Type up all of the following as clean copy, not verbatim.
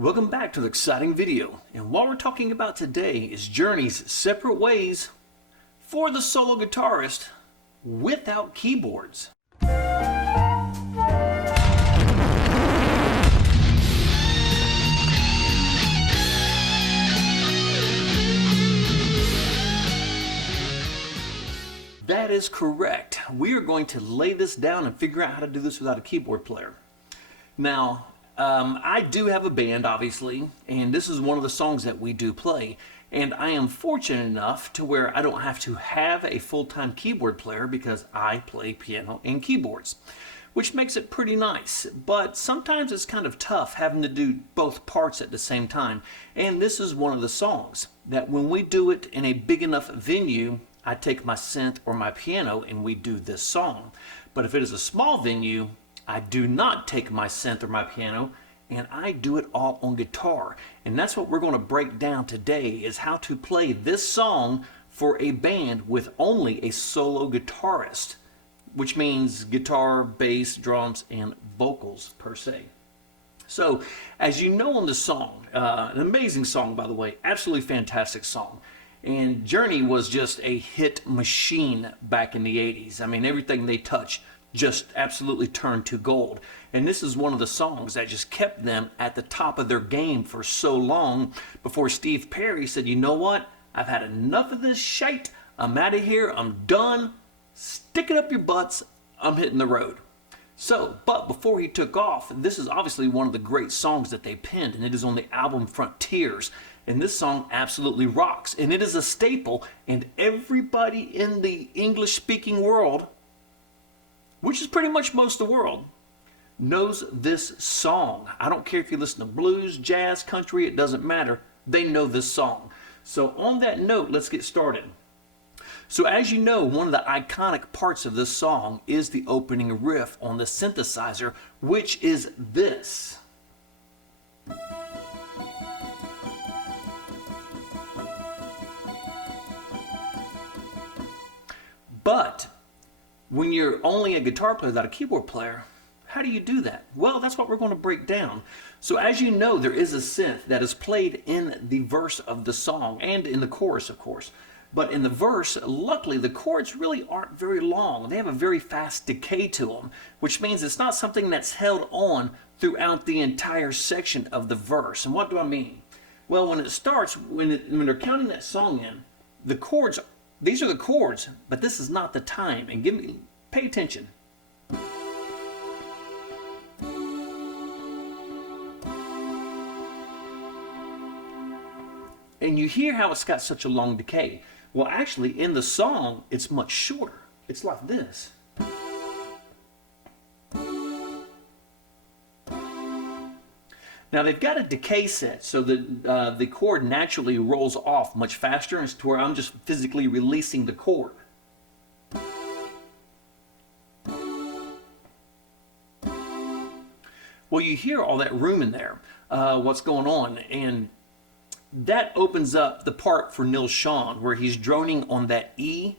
Welcome back to the exciting video, and what we're talking about today is Journey's Separate Ways for the solo guitarist without keyboards. That is correct. We are going to lay this down and figure out how to do this without a keyboard player. Now, I do have a band, obviously, and this is one of the songs that we do play. And I am fortunate enough to where I don't have to have a full-time keyboard player because I play piano and keyboards, which makes it pretty nice. But sometimes it's kind of tough having to do both parts at the same time. And this is one of the songs that when we do it in a big enough venue, I take my synth or my piano and we do this song. But if it is a small venue, I do not take my synth or my piano and I do it all on guitar. And that's what we're going to break down today, is how to play this song for a band with only a solo guitarist, which means guitar, bass, drums, and vocals per se. So, as you know on the song, an amazing song by the way, absolutely fantastic song. And Journey was just a hit machine back in the 80s. I mean, everything they touched just absolutely turned to gold. And this is one of the songs that just kept them at the top of their game for so long before Steve Perry said, you know what? I've had enough of this shite. I'm out of here. I'm done. Stick it up your butts. I'm hitting the road. So, but before he took off, this is obviously one of the great songs that they penned, and it is on the album Frontiers. And this song absolutely rocks. And it is a staple, and everybody in the English-speaking world, which is pretty much most of the world, knows this song. I don't care if you listen to blues, jazz, country, it doesn't matter. They know this song. So on that note, let's get started. So as you know, one of the iconic parts of this song is the opening riff on the synthesizer, which is this. But when you're only a guitar player without a keyboard player, how do you do that? Well, that's what we're going to break down. So as you know, there is a synth that is played in the verse of the song and in the chorus, of course. But in the verse, luckily, the chords really aren't very long. They have a very fast decay to them, which means it's not something that's held on throughout the entire section of the verse. And what do I mean? Well, when it starts, when they're counting that song in, the chords, these are the chords, but this is not the time. And pay attention. And you hear how it's got such a long decay. Well, actually, in the song, it's much shorter. It's like this. Now, they've got a decay set, so the chord naturally rolls off much faster, and it's to where I'm just physically releasing the chord. Well, you hear all that room in there, what's going on, and that opens up the part for Neil Sean where he's droning on that E,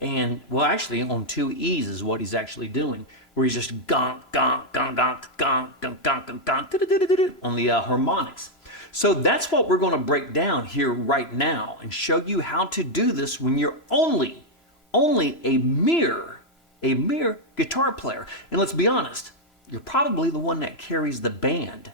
and well, actually on two E's is what he's actually doing, where he's just gonk, gonk, gonk, gonk, gonk, gonk, gonk, gonk, on the harmonics. So that's what we're going to break down here right now and show you how to do this when you're only a mere guitar player. And let's be honest, you're probably the one that carries the band.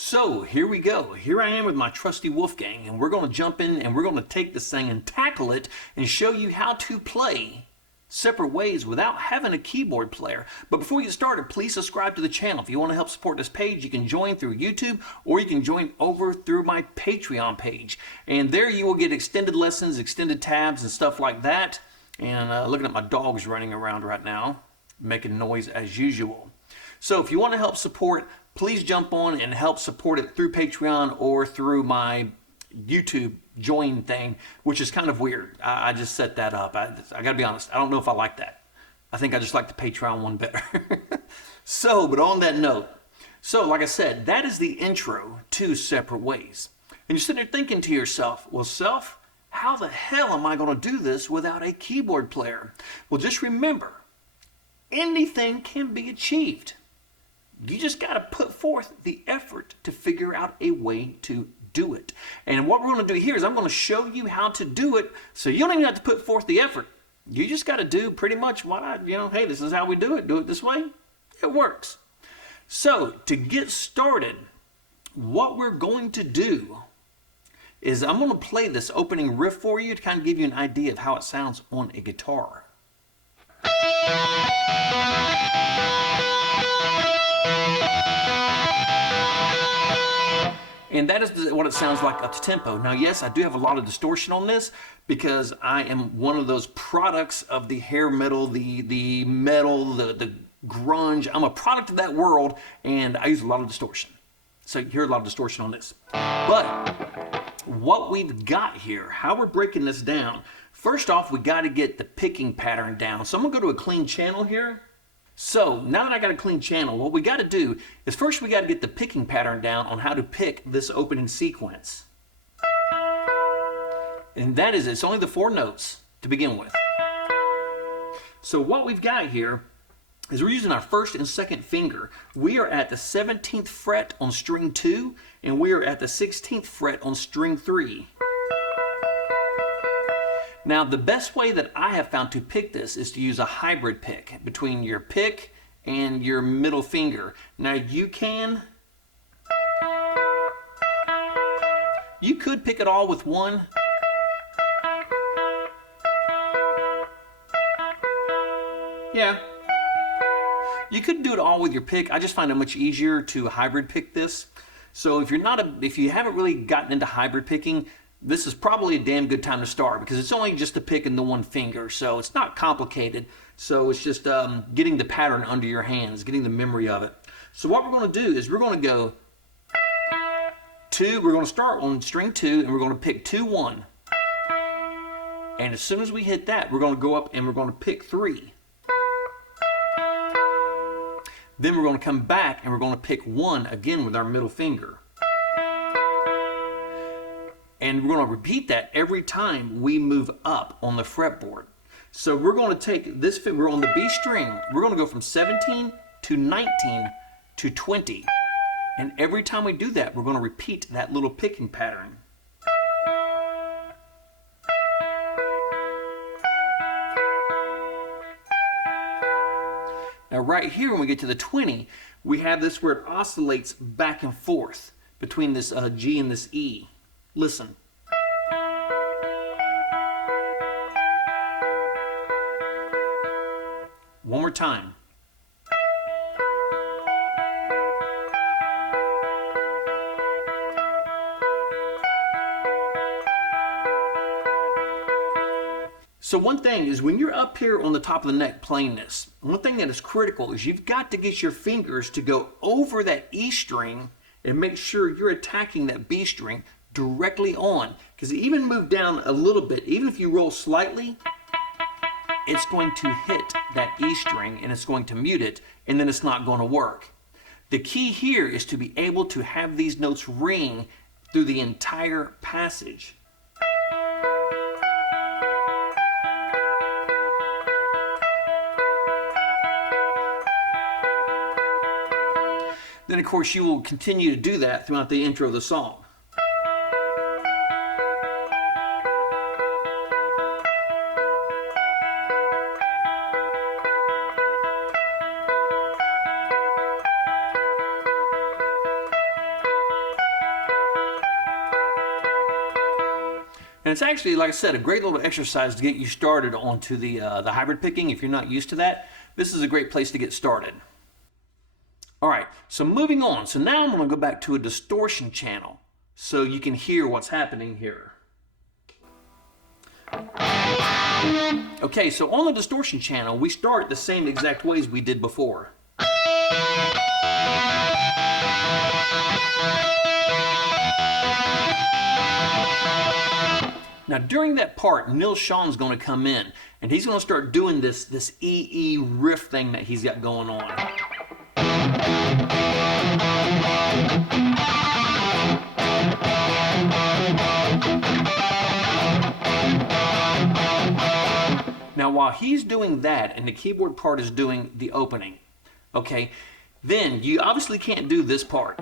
So here we go. Here I am with my trusty Wolfgang, and we're going to jump in and we're going to take this thing and tackle it and show you how to play Separate Ways without having a keyboard player. But before we get started, please subscribe to the channel. If you want to help support this page, you can join through YouTube or you can join over through my Patreon page. And there you will get extended lessons, extended tabs, and stuff like that. And looking at my dogs running around right now, making noise as usual. So if you want to help support, please jump on and help support it through Patreon or through my YouTube join thing, which is kind of weird. I just set that up. I got to be honest, I don't know if I like that. I think I just like the Patreon one better. But on that note, so like I said, that is the intro to Separate Ways. And you're sitting there thinking to yourself, well, self, how the hell am I going to do this without a keyboard player? Well, just remember, anything can be achieved. You just got to put forth the effort to figure out a way to do it. And what we're going to do here is I'm going to show you how to do it, so you don't even have to put forth the effort. You just got to do pretty much what hey, this is how we do it this way. It works. So to get started, what we're going to do is I'm going to play this opening riff for you to kind of give you an idea of how it sounds on a guitar. And that is what it sounds like up to tempo. Now, yes, I do have a lot of distortion on this because I am one of those products of the hair metal, the metal, the grunge. I'm a product of that world, and I use a lot of distortion. So you hear a lot of distortion on this. But what we've got here, how we're breaking this down, first off, we got to get the picking pattern down. So I'm going to go to a clean channel here. So now that I got a clean channel, what we got to do is first we got to get the picking pattern down on how to pick this opening sequence. And that is, it's only the 4 notes to begin with. So what we've got here is we're using our first and second finger. We are at the 17th fret on string 2, and we are at the 16th fret on string 3. Now, the best way that I have found to pick this is to use a hybrid pick between your pick and your middle finger. Now, you could pick it all with one. Yeah. You could do it all with your pick. I just find it much easier to hybrid pick this. So if you haven't really gotten into hybrid picking, this is probably a damn good time to start because it's only just a pick in the one finger, so it's not complicated. So it's just getting the pattern under your hands, getting the memory of it. So what we're going to do is we're going to go 2, we're going to start on string 2, and we're going to pick 2, 1. And as soon as we hit that, we're going to go up and we're going to pick 3. Then we're going to come back and we're going to pick 1 again with our middle finger. And we're going to repeat that every time we move up on the fretboard. So we're going to take this, we're on the B string, we're going to go from 17 to 19 to 20. And every time we do that, we're going to repeat that little picking pattern. Now right here, when we get to the 20, we have this where it oscillates back and forth between this G and this E. Listen. One more time. So one thing is when you're up here on the top of the neck playing this, one thing that is critical is you've got to get your fingers to go over that E string and make sure you're attacking that B string directly on. Because even move down a little bit, even if you roll slightly, it's going to hit that E string and it's going to mute it, and then it's not going to work. The key here is to be able to have these notes ring through the entire passage. Then of course you will continue to do that throughout the intro of the song. And it's actually, like I said, a great little exercise to get you started onto the hybrid picking. If you're not used to that, this is a great place to get started. All right, so moving on. So now I'm going to go back to a distortion channel so you can hear what's happening here. Okay, so on the distortion channel, we start the same exact ways we did before. Now during that part, Neil Sean's going to come in and he's going to start doing this EE riff thing that he's got going on. Now while he's doing that and the keyboard part is doing the opening, okay, Then you obviously can't do this part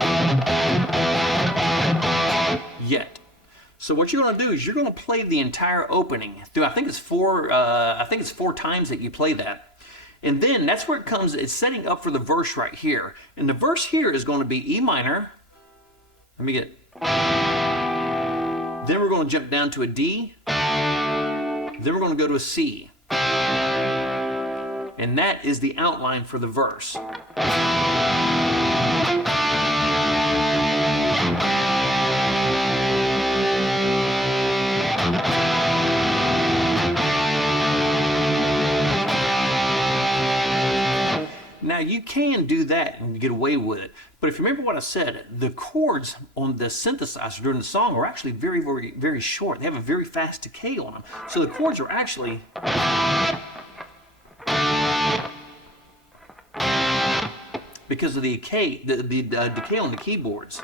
yet. So what you're going to do is you're going to play the entire opening through. I think it's four times that you play that, and then that's where it comes. It's setting up for the verse right here, and the verse here is going to be E minor. Let me get. Then we're going to jump down to a D. Then we're going to go to a C, and that is the outline for the verse. Now you can do that and get away with it, but if you remember what I said, the chords on the synthesizer during the song are actually very, very, very short. They have a very fast decay on them, so the chords are actually because of the decay, decay on the keyboards.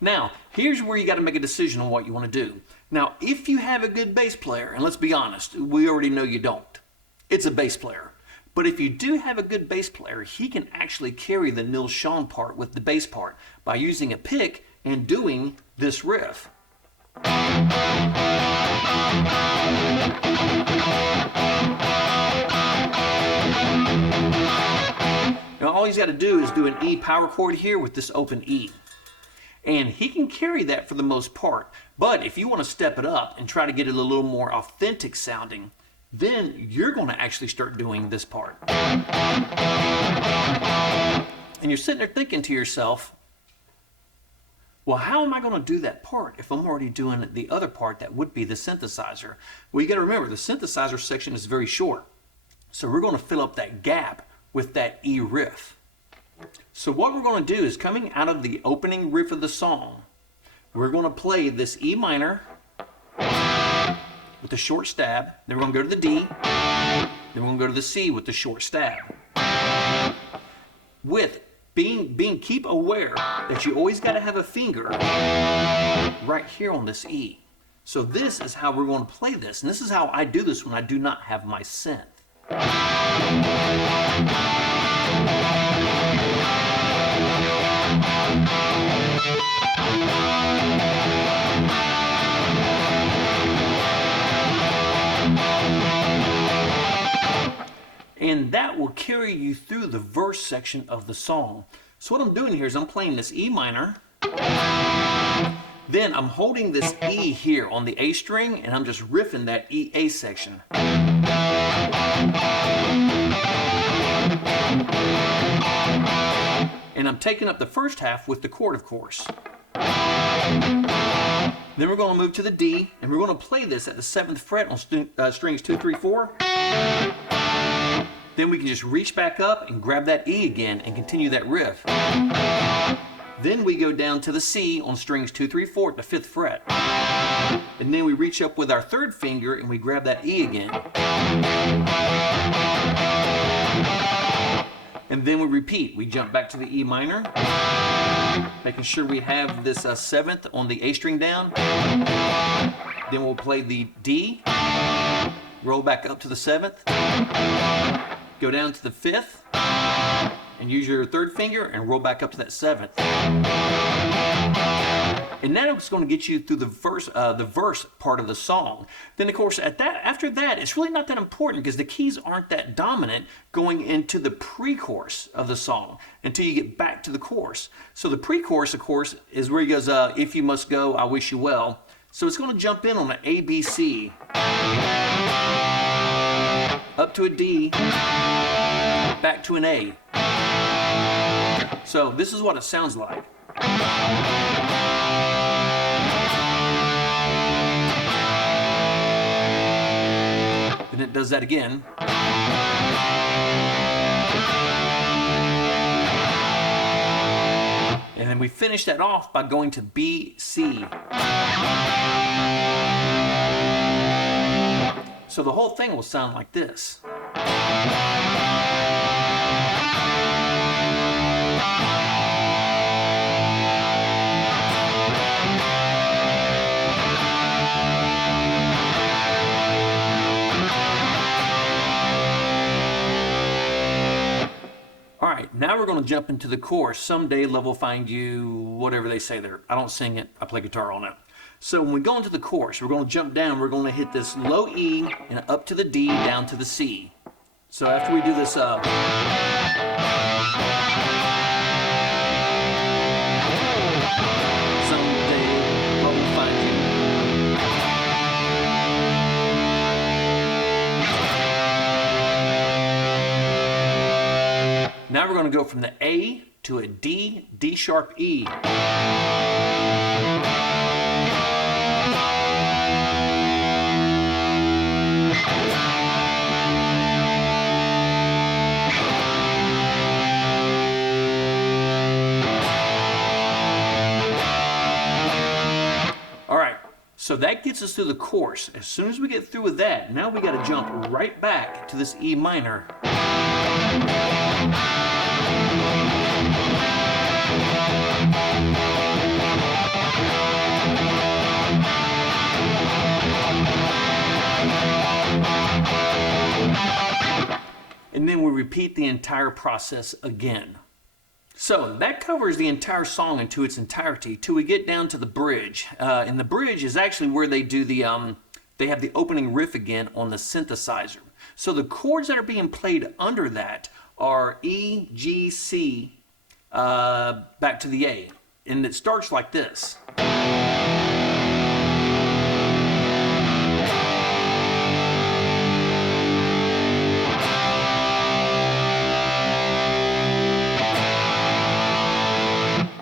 Now, here's where you got to make a decision on what you want to do. Now, if you have a good bass player, and let's be honest, we already know you don't. It's a bass player. But if you do have a good bass player, he can actually carry the Nils Schon part with the bass part by using a pick and doing this riff. Now, all he's got to do is do an E power chord here with this open E. And he can carry that for the most part. But if you want to step it up and try to get it a little more authentic sounding, then you're going to actually start doing this part. And you're sitting there thinking to yourself, well, how am I going to do that part if I'm already doing the other part that would be the synthesizer? Well, you got to remember, the synthesizer section is very short. So we're going to fill up that gap with that E riff. So what we're going to do is, coming out of the opening riff of the song, we're going to play this E minor with the short stab, then we're going to go to the D, then we're going to go to the C with the short stab. With keep aware that you always got to have a finger right here on this E. So this is how we're going to play this, and this is how I do this when I do not have my synth. And that will carry you through the verse section of the song. So what I'm doing here is I'm playing this E minor, then I'm holding this E here on the A string, and I'm just riffing that E A section. And I'm taking up the first half with the chord, of course. Then we're going to move to the D, and we're going to play this at the 7th fret on strings 2, 3, 4. Then we can just reach back up and grab that E again and continue that riff. Then we go down to the C on strings 2, 3, 4 at the 5th fret. And then we reach up with our 3rd finger and we grab that E again. And then we repeat. We jump back to the E minor, making sure we have this 7th on the A string down. Then we'll play the D, roll back up to the 7th, go down to the 5th, and use your 3rd finger and roll back up to that 7th. And now it's going to get you through the verse part of the song. Then, of course, after that, it's really not that important because the keys aren't that dominant going into the pre-chorus of the song until you get back to the chorus. So the pre-chorus, of course, is where he goes, if you must go, I wish you well. So it's going to jump in on an A, B, C, up to a D, back to an A. So this is what it sounds like. Then it does that again. And then we finish that off by going to B, C. So the whole thing will sound like this. right, now we're going to jump into the chorus. Someday love will find you, whatever they say there. I don't sing it, I play guitar on it. So when we go into the chorus, we're going to jump down, we're going to hit this low E and up to the D, down to the C. So after we do this someday love will find you. Now we're going to go from the A to a D, D sharp E. All right, so that gets us through the chorus. As soon as we get through with that, now we got to jump right back to this E minor. And then we repeat the entire process again. So that covers the entire song into its entirety till we get down to the bridge. And the bridge is actually where they do the, they have the opening riff again on the synthesizer. So the chords that are being played under that are E, G, C, back to the A. And it starts like this.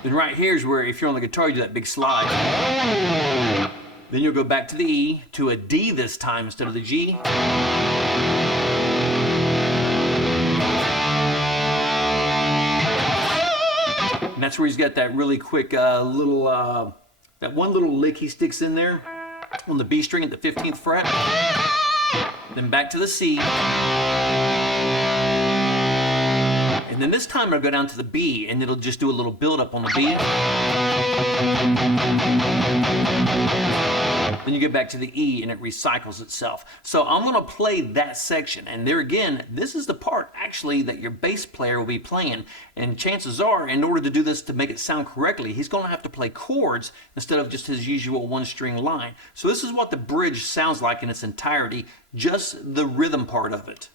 Then right here is where, if you're on the guitar, you do that big slide. Then you'll go back to the E, to a D this time instead of the G. And that's where he's got that really quick little, that one little lick he sticks in there on the B string at the 15th fret. Then back to the C. And then this time I'll go down to the B, and it'll just do a little build up on the B. Then you get back to the E, and it recycles itself. So I'm going to play that section. And there again, this is the part actually that your bass player will be playing. And chances are, in order to do this to make it sound correctly, he's going to have to play chords instead of just his usual one-string line. So this is what the bridge sounds like in its entirety, just the rhythm part of it.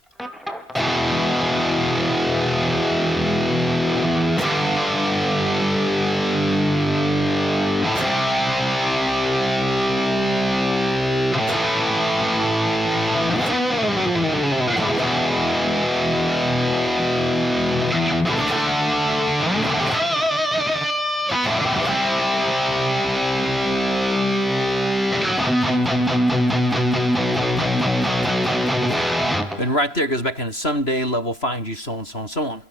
Then right there goes back into someday love will find you, so on, so on, so on.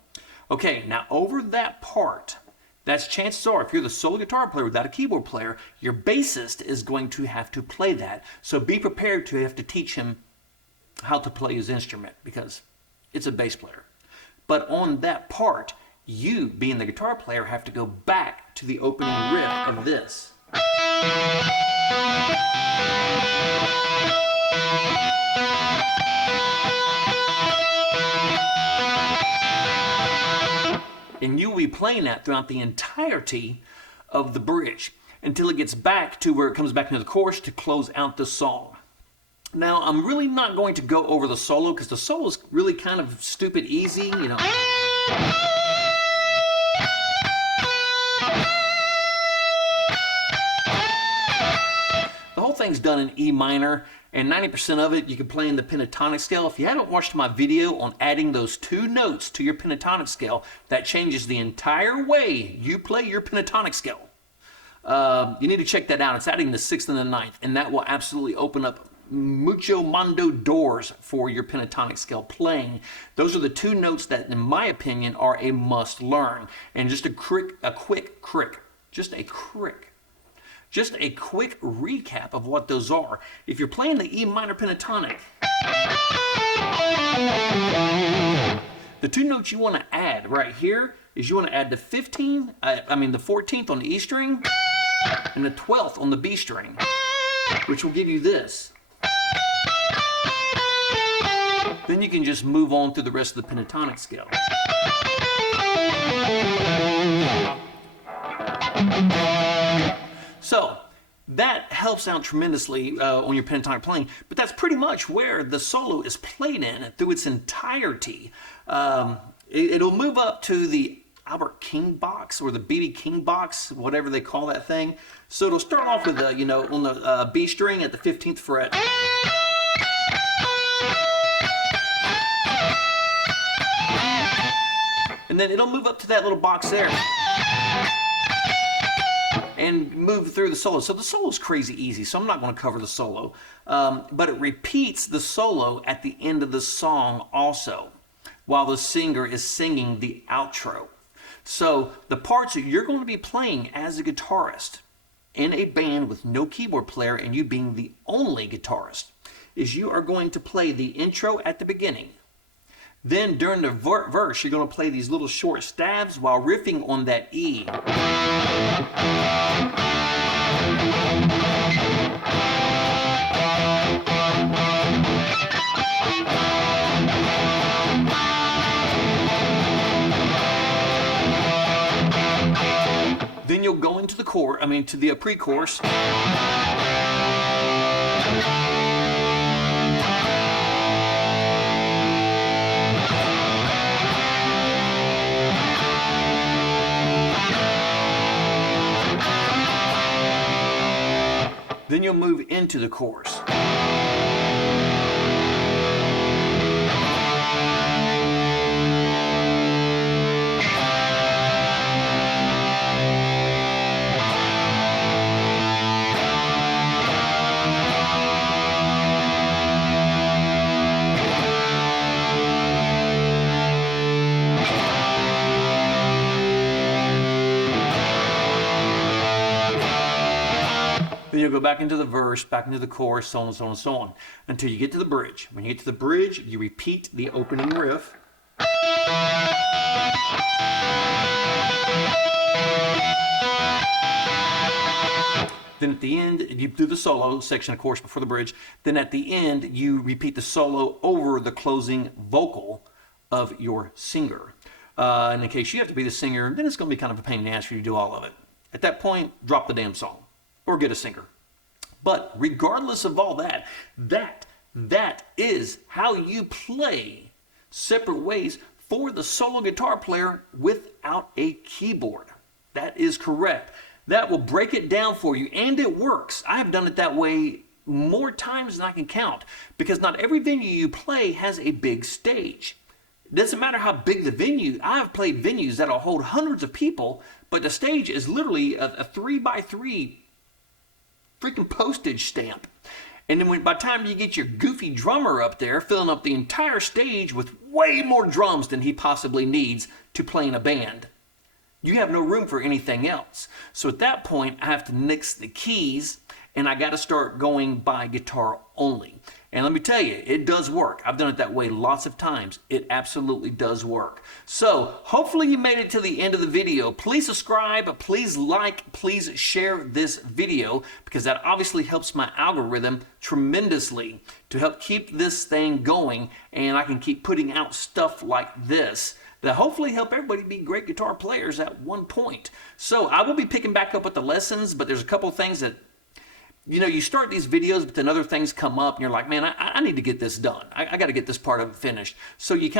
Okay, now over that part, that's chances are, if you're the solo guitar player without a keyboard player, your bassist is going to have to play that. So be prepared to have to teach him how to play his instrument because it's a bass player. But on that part, you, being the guitar player, have to go back to the opening riff of this. And you will be playing that throughout the entirety of the bridge until it gets back to where it comes back into the chorus to close out the song. Now, I'm really not going to go over the solo because the solo is really kind of stupid easy, you know. The whole thing's done in E minor, and 90% of it you can play in the pentatonic scale. If you haven't watched my video on adding those two notes to your pentatonic scale, that changes the entire way you play your pentatonic scale. You need to check that out. It's adding the 6th and the 9th, and that will absolutely open up mucho mondo doors for your pentatonic scale playing. Those are the two notes that, in my opinion, are a must learn. And just a quick recap of what those are. If you're playing the E minor pentatonic, the two notes you want to add right here is you want to add the 14th on the E string and the 12th on the B string, which will give you this. Then you can just move on through the rest of the pentatonic scale. helps out tremendously on your pentatonic playing, but that's pretty much where the solo is played in through its entirety. It'll move up to the Albert King box or the B.B. King box, whatever they call that thing. So it'll start off with on the B string at the 15th fret. And then it'll move up to that little box there and move through the solo. So the solo is crazy easy, so I'm not going to cover the solo. But it repeats the solo at the end of the song also, while the singer is singing the outro. So the parts that you're going to be playing as a guitarist in a band with no keyboard player and you being the only guitarist is you are going to play the intro at the beginning. Then during the verse, you're going to play these little short stabs while riffing on that E. Then you'll go into the to the pre-chorus. Then you'll move into the chorus. Then you'll go back into the verse, back into the chorus, so on and so on and so on, until you get to the bridge. When you get to the bridge, you repeat the opening riff. Then at the end, you do the solo section, of course, before the bridge. Then at the end, you repeat the solo over the closing vocal of your singer. And in case you have to be the singer, then it's going to be kind of a pain in the ass for you to do all of it. At that point, drop the damn song. Or get a singer. But regardless of all that, that is how you play separate ways for the solo guitar player without a keyboard. That is correct. That will break it down for you, and it works. I have done it that way more times than I can count, because not every venue you play has a big stage. It doesn't matter how big the venue. I have played venues that'll hold hundreds of people, but the stage is literally a 3x3 freaking postage stamp. And then by the time you get your goofy drummer up there filling up the entire stage with way more drums than he possibly needs to play in a band, you have no room for anything else. So at that point, I have to nix the keys and I got to start going by guitar only. And let me tell you, it does work. I've done it that way lots of times. It absolutely does work. So hopefully you made it to the end of the video. Please subscribe, please like, please share this video, because that obviously helps my algorithm tremendously to help keep this thing going, and I can keep putting out stuff like this that hopefully help everybody be great guitar players at one point. So I will be picking back up with the lessons, but there's a couple of things that you start these videos, but then other things come up, and you're like, man, I need to get this done. I got to get this part of it finished. So you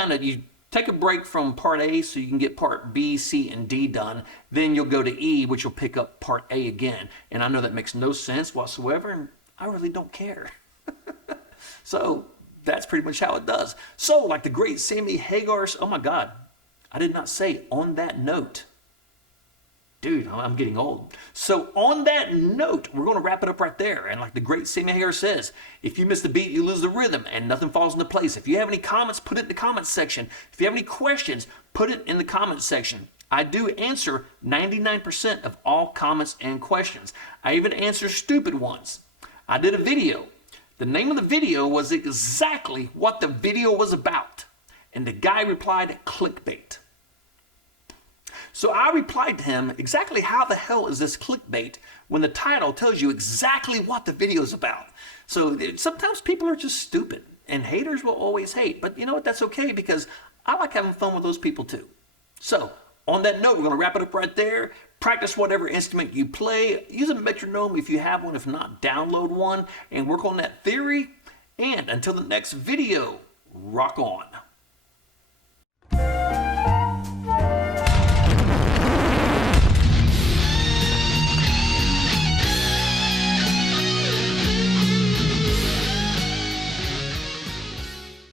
take a break from part A so you can get part B, C, and D done. Then you'll go to E, which will pick up part A again. And I know that makes no sense whatsoever, and I really don't care. So that's pretty much how it does. So like the great Sammy Hagar, oh my God, I did not say on that note. Dude, I'm getting old. So on that note, we're going to wrap it up right there. And like the great Sammy Hagar says, if you miss the beat, you lose the rhythm and nothing falls into place. If you have any comments, put it in the comments section. If you have any questions, put it in the comments section. I do answer 99% of all comments and questions. I even answer stupid ones. I did a video. The name of the video was exactly what the video was about. And the guy replied, clickbait. So I replied to him, exactly how the hell is this clickbait when the title tells you exactly what the video is about? So sometimes people are just stupid, and haters will always hate. But you know what? That's okay, because I like having fun with those people too. So on that note, we're going to wrap it up right there. Practice whatever instrument you play. Use a metronome if you have one. If not, download one and work on that theory. And until the next video, rock on.